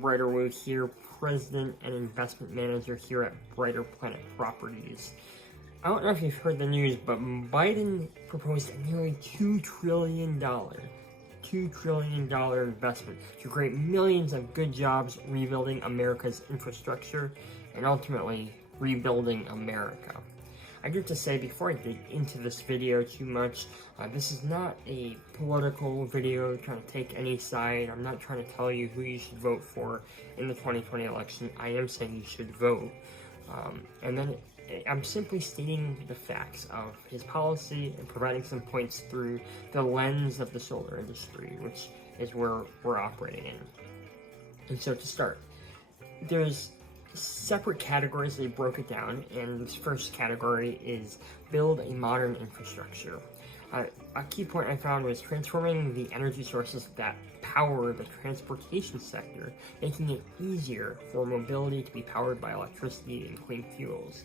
Breiter-Wu here, President and Investment Manager here at Brighter Planet Properties. I don't know if you've heard the news, but Biden proposed a nearly $2 trillion investment to create millions of good jobs, rebuilding America's infrastructure, and ultimately rebuilding America. I get to say, before I dig into this video too much, this is not a political video trying to take any side. I'm not trying to tell you who you should vote for in the 2020 election. I am saying you should vote. And then I'm simply stating the facts of his policy and providing some points through the lens of the solar industry, which is where we're operating in. And so to start, there's separate categories. They broke it down, and this first category is build a modern infrastructure. A key point I found was transforming the energy sources that power the transportation sector, making it easier for mobility to be powered by electricity and clean fuels.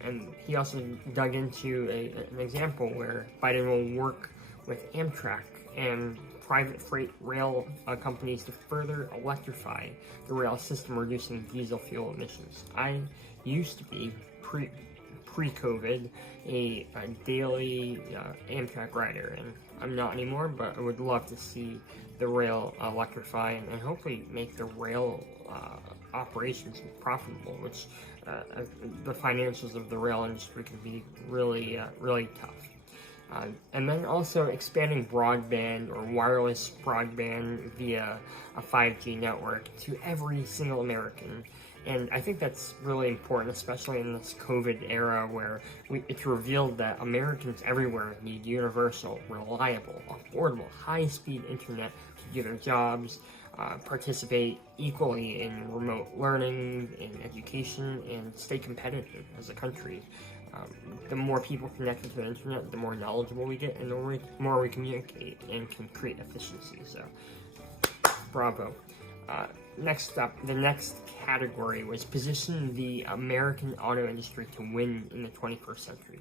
And he also dug into an example where Biden will work with Amtrak and private freight rail companies to further electrify the rail system, reducing diesel fuel emissions. I used to be, pre-COVID, a daily Amtrak rider, and I'm not anymore, but I would love to see the rail electrify and hopefully make the rail operations profitable, which the financials of the rail industry can be really tough. And then also expanding broadband or wireless broadband via a 5G network to every single American. And I think that's really important, especially in this COVID era where it's revealed that Americans everywhere need universal, reliable, affordable, high-speed internet to do their jobs, participate equally in remote learning, in education, and stay competitive as a country. The more people connected to the internet, the more knowledgeable we get, and the more we communicate and can create efficiency. So, bravo. Next up, the next category was position the American auto industry to win in the 21st century.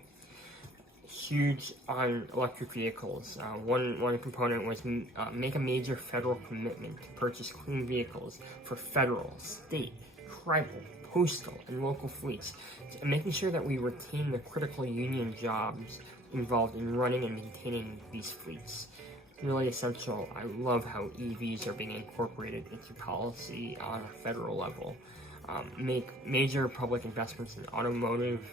Huge on electric vehicles. One component was make a major federal commitment to purchase clean vehicles for federal, state, tribal, postal, and local fleets, making sure that we retain the critical union jobs involved in running and maintaining these fleets. Really essential. I love how EVs are being incorporated into policy on a federal level. Make major public investments in automobile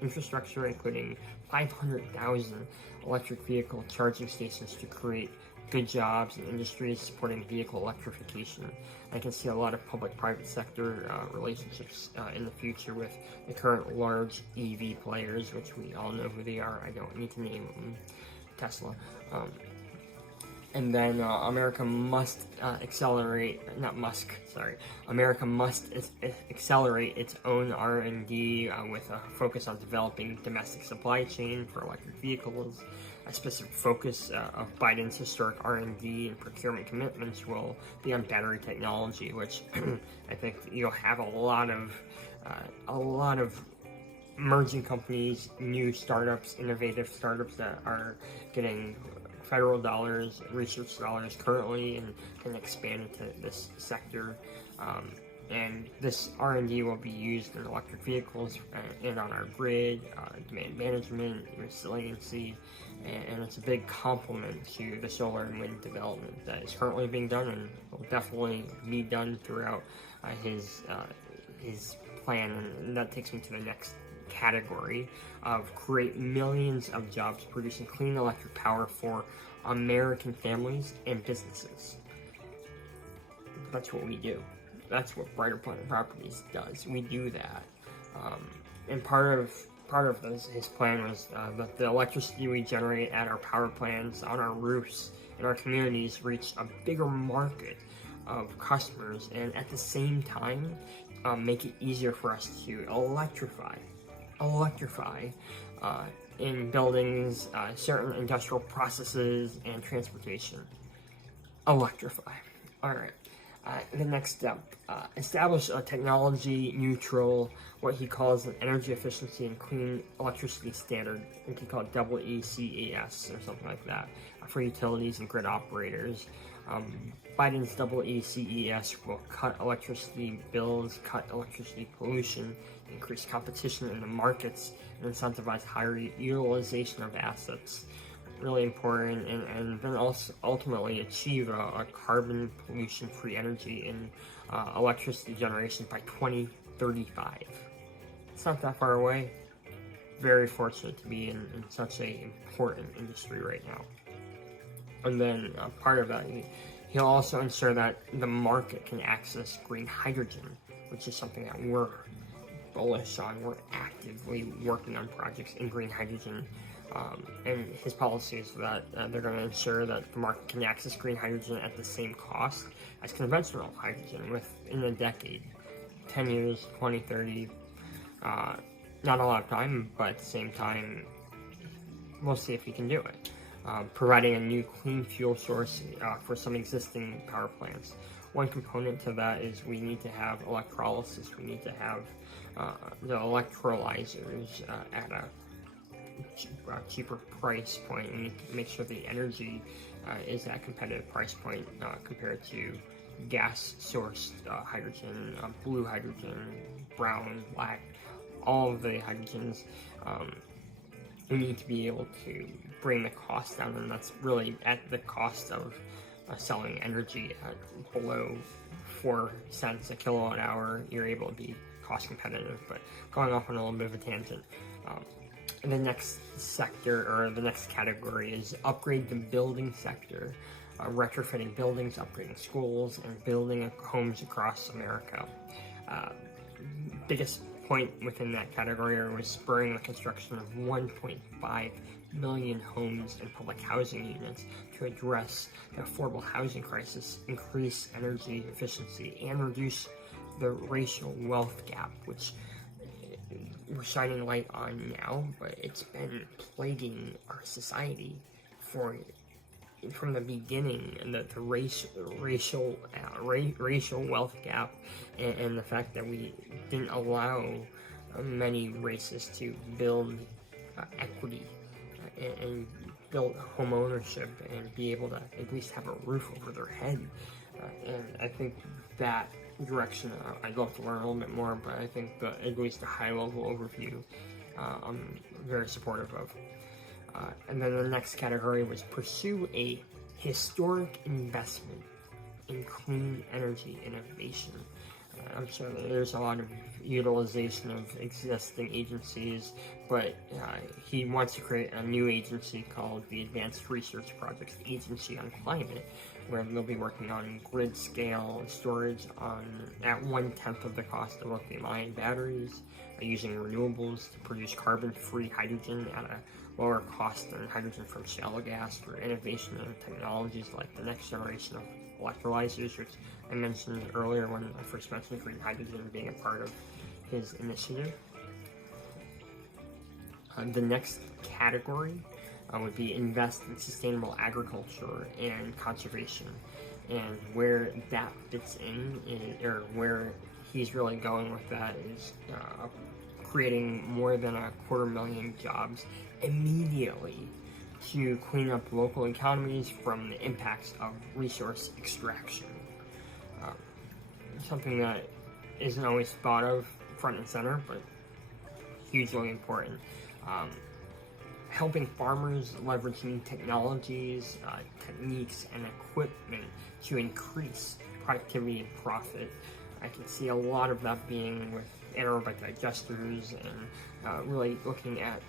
infrastructure, including 500,000 electric vehicle charging stations to create good jobs and industries supporting vehicle electrification. I can see a lot of public-private sector relationships in the future with the current large EV players, which we all know who they are. I don't need to name them. Tesla. And then America must America must accelerate its own R&D with a focus on developing domestic supply chain for electric vehicles. A specific focus of Biden's historic R&D and procurement commitments will be on battery technology, which I think you'll have a lot of emerging companies, new startups, innovative startups that are getting federal dollars, research dollars currently, and can expand into this sector. And this R&D will be used in electric vehicles and on our grid, demand management, resiliency, and it's a big complement to the solar and wind development that is currently being done and will definitely be done throughout his plan. And that takes me to the next category of create millions of jobs producing clean electric power for American families and businesses. That's what we do. That's what Brighter Planet Properties does. We do that. And part of his plan was that the electricity we generate at our power plants, on our roofs, in our communities reach a bigger market of customers, and at the same time make it easier for us to electrify in buildings, certain industrial processes, and transportation. Electrify. All right. The next step, establish a technology-neutral, what he calls an energy efficiency and clean electricity standard, I think he called WECAS or something like that, for utilities and grid operators. Biden's EECES will cut electricity bills, cut electricity pollution, increase competition in the markets, and incentivize higher utilization of assets. Really important, and then also ultimately achieve a carbon pollution-free energy in electricity generation by 2035. It's not that far away. Very fortunate to be in such an important industry right now. And then part of that, he'll also ensure that the market can access green hydrogen, which is something that we're bullish on. We're actively working on projects in green hydrogen. And his policy is that they're going to ensure that the market can access green hydrogen at the same cost as conventional hydrogen within a decade. 10 years, 20, 30, not a lot of time, but at the same time, we'll see if he can do it. Providing a new clean fuel source for some existing power plants. One component to that is we need to have electrolysis. We need to have the electrolyzers at a cheaper price point. We need to make sure the energy is at a competitive price point compared to gas-sourced hydrogen, blue hydrogen, brown, black, all of the hydrogens. We need to be able to bring the cost down, and that's really at the cost of selling energy at below 4 cents a kilowatt hour. You're able to be cost competitive. But going off on a little bit of a tangent, the next sector, or the next category, is upgrade the building sector, retrofitting buildings, upgrading schools, and building homes across America. Biggest point within that category was spurring the construction of 1.5 million homes and public housing units to address the affordable housing crisis, increase energy efficiency, and reduce the racial wealth gap, which we're shining light on now, but it's been plaguing our society from the beginning, and the racial wealth gap, and the fact that we didn't allow many races to build equity and build home ownership and be able to at least have a roof over their head. And I think that direction, I'd love to learn a little bit more, but I think at least a high-level overview, I'm very supportive of. And then the next category was pursue a historic investment in clean energy innovation. I'm sure that there's a lot of utilization of existing agencies, but he wants to create a new agency called the Advanced Research Projects Agency on Climate, where they'll be working on grid scale storage at 1/10 of the cost of lithium-ion batteries, using renewables to produce carbon-free hydrogen at a lower cost than hydrogen from shale gas, through innovation in technologies like the next generation of electrolyzers, which I mentioned earlier when I first mentioned green hydrogen being a part of his initiative. The next category would be invest in sustainable agriculture and conservation, and where that fits in, or where he's really going with that, is creating more than 250,000 jobs immediately to clean up local economies from the impacts of resource extraction. Something that isn't always thought of front and center, but hugely important. Helping farmers leverage new technologies, techniques, and equipment to increase productivity and profit. I can see a lot of that being with anaerobic digesters, and really looking at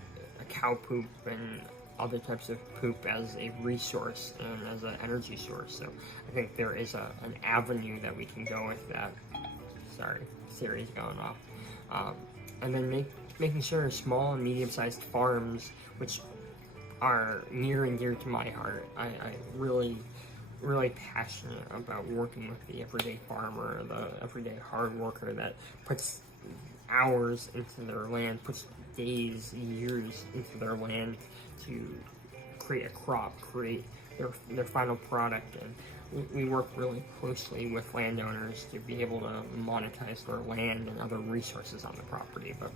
cow poop and other types of poop as a resource and as an energy source. So I think there is an avenue that we can go with that. Sorry, Siri's going off. And then making sure small and medium-sized farms, which are near and dear to my heart. I really passionate about working with the everyday farmer, the everyday hard worker that puts hours into their land, puts days, years into their land to create a crop, create their final product. And we work really closely with landowners to be able to monetize their land and other resources on the property. But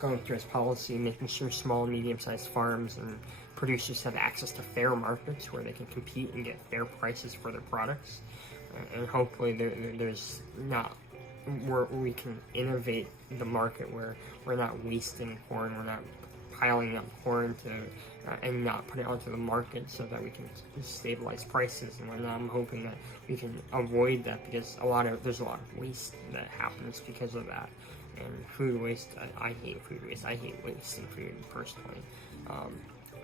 going through his policy, making sure small and medium-sized farms and producers have access to fair markets where they can compete and get fair prices for their products. And hopefully there's not, where we can innovate the market where we're not wasting corn, we're not piling up corn to and not put it onto the market so that we can stabilize prices and whatnot. I'm hoping that we can avoid that, because there's a lot of waste that happens because of that. And food waste, I hate food waste. I hate wasting food personally.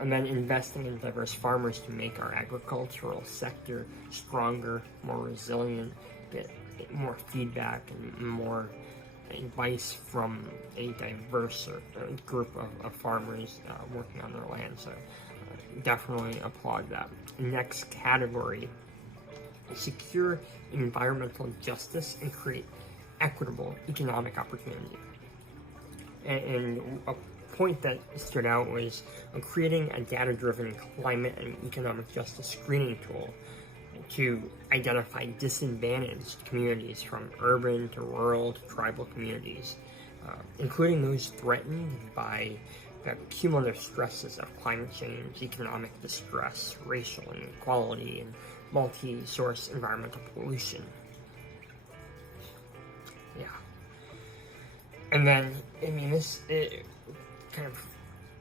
And then investing in diverse farmers to make our agricultural sector stronger, more resilient, get more feedback and more advice from a diverse group of farmers working on their land. So definitely applaud that. Next category, secure environmental justice and create equitable economic opportunity. And a point that stood out was creating a data-driven climate and economic justice screening tool to identify disadvantaged communities from urban to rural to tribal communities, including those threatened by the cumulative stresses of climate change, economic distress, racial inequality, and multi-source environmental pollution. Yeah. And then, I mean,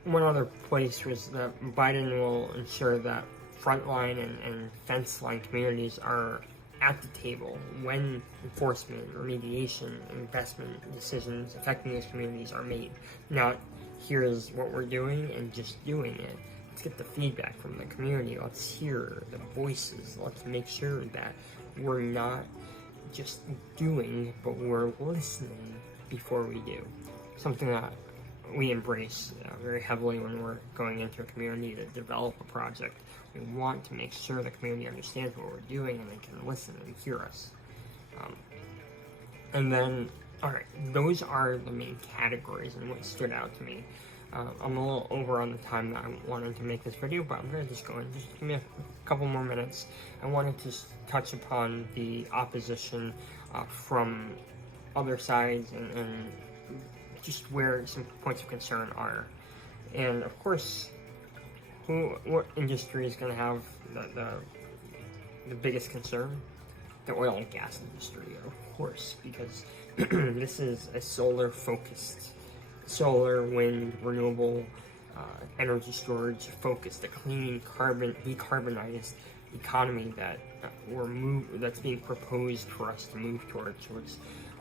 one other place was that Biden will ensure that frontline and fence line communities are at the table when enforcement, remediation, investment decisions affecting those communities are made. Not, here's what we're doing and just doing it. Let's get the feedback from the community. Let's hear the voices. Let's make sure that we're not just doing, but we're listening before we do. Something that we embrace very heavily when we're going into a community to develop a project. We want to make sure the community understands what we're doing and they can listen and hear us. And then, alright, those are the main categories and what stood out to me. I'm a little over on the time that I wanted to make this video, but I'm going to just go in. Just give me a couple more minutes. I wanted to touch upon the opposition from other sides and just where some points of concern are. And of course, what industry is going to have the biggest concern? The oil and gas industry, of course, because this is a solar-focused, wind, renewable energy storage focused, a clean, decarbonized economy that that's being proposed for us to move towards, which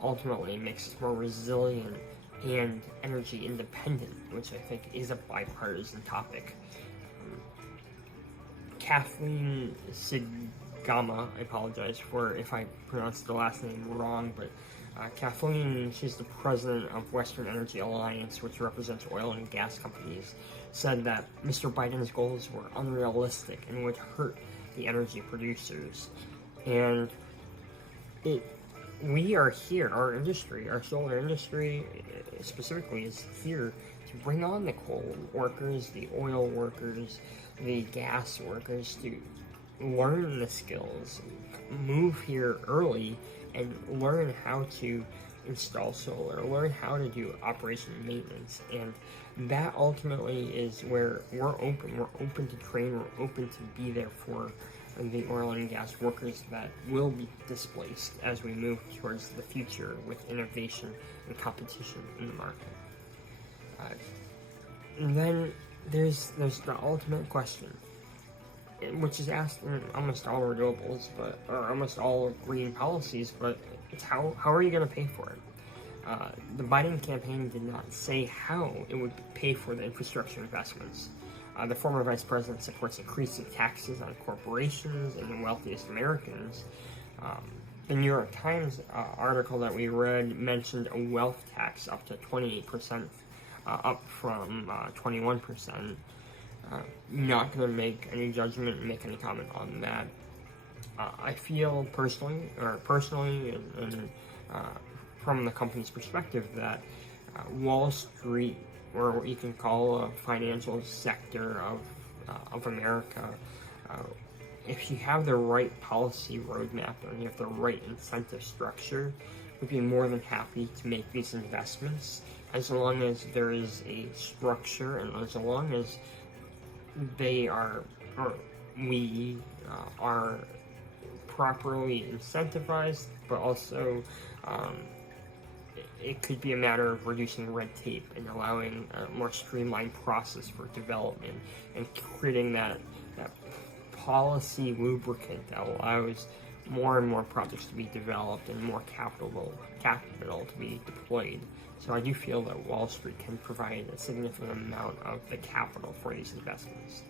ultimately makes us more resilient and energy independent, which I think is a bipartisan topic. Kathleen Sigama, I apologize for if I pronounced the last name wrong, but Kathleen, she's the president of Western Energy Alliance, which represents oil and gas companies, said that Mr. Biden's goals were unrealistic and would hurt the energy producers. And we are here, our industry, our solar industry specifically, is here to bring on the coal workers, the oil workers, the gas workers, to learn the skills, move here early, and learn how to install solar, learn how to do operation and maintenance. And that ultimately is where we're open to train, we're open to be there for the oil and gas workers that will be displaced as we move towards the future with innovation and competition in the market. And then there's the ultimate question, which is asked in almost all renewables, or almost all green policies, but it's how are you going to pay for it? The Biden campaign did not say how it would pay for the infrastructure investments. The former vice president supports increasing taxes on corporations and the wealthiest Americans. The New York Times article that we read mentioned a wealth tax up to 28%, up from 21%. Not going to make any judgment and make any comment on that. I feel personally, and from the company's perspective, that Wall Street, or what you can call a financial sector of America, if you have the right policy roadmap and you have the right incentive structure, would be more than happy to make these investments as long as there is a structure and as long as they are, or we are properly incentivized, but also it could be a matter of reducing red tape and allowing a more streamlined process for development and creating that policy lubricant that allows more and more projects to be developed and more capital to be deployed. So I do feel that Wall Street can provide a significant amount of the capital for these investments.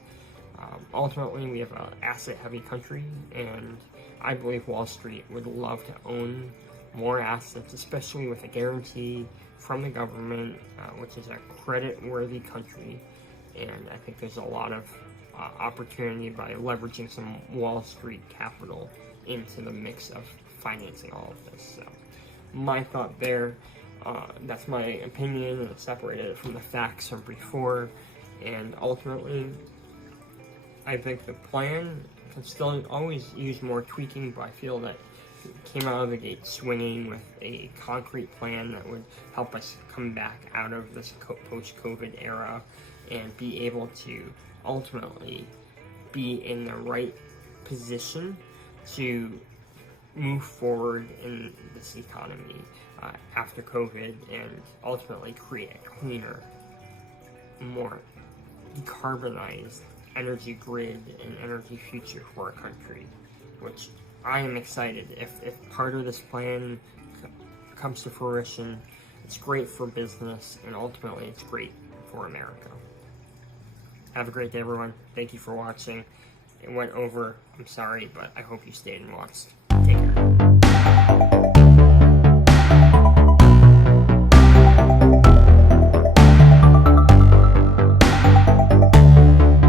Ultimately, we have an asset-heavy country, and I believe Wall Street would love to own more assets, especially with a guarantee from the government, which is a credit-worthy country. And I think there's a lot of opportunity by leveraging some Wall Street capital into the mix of financing all of this. So my thought there, that's my opinion, and it's separated from the facts from before. And ultimately, I think the plan can still always use more tweaking, but I feel that it came out of the gate swinging with a concrete plan that would help us come back out of this post-COVID era and be able to ultimately be in the right position to move forward in this economy after COVID and ultimately create a cleaner, more decarbonized energy grid and energy future for our country, which I am excited. If part of this plan comes to fruition, it's great for business and ultimately it's great for America. Have a great day, everyone. Thank you for watching. It went over. I'm sorry, but I hope you stayed and watched. Take care.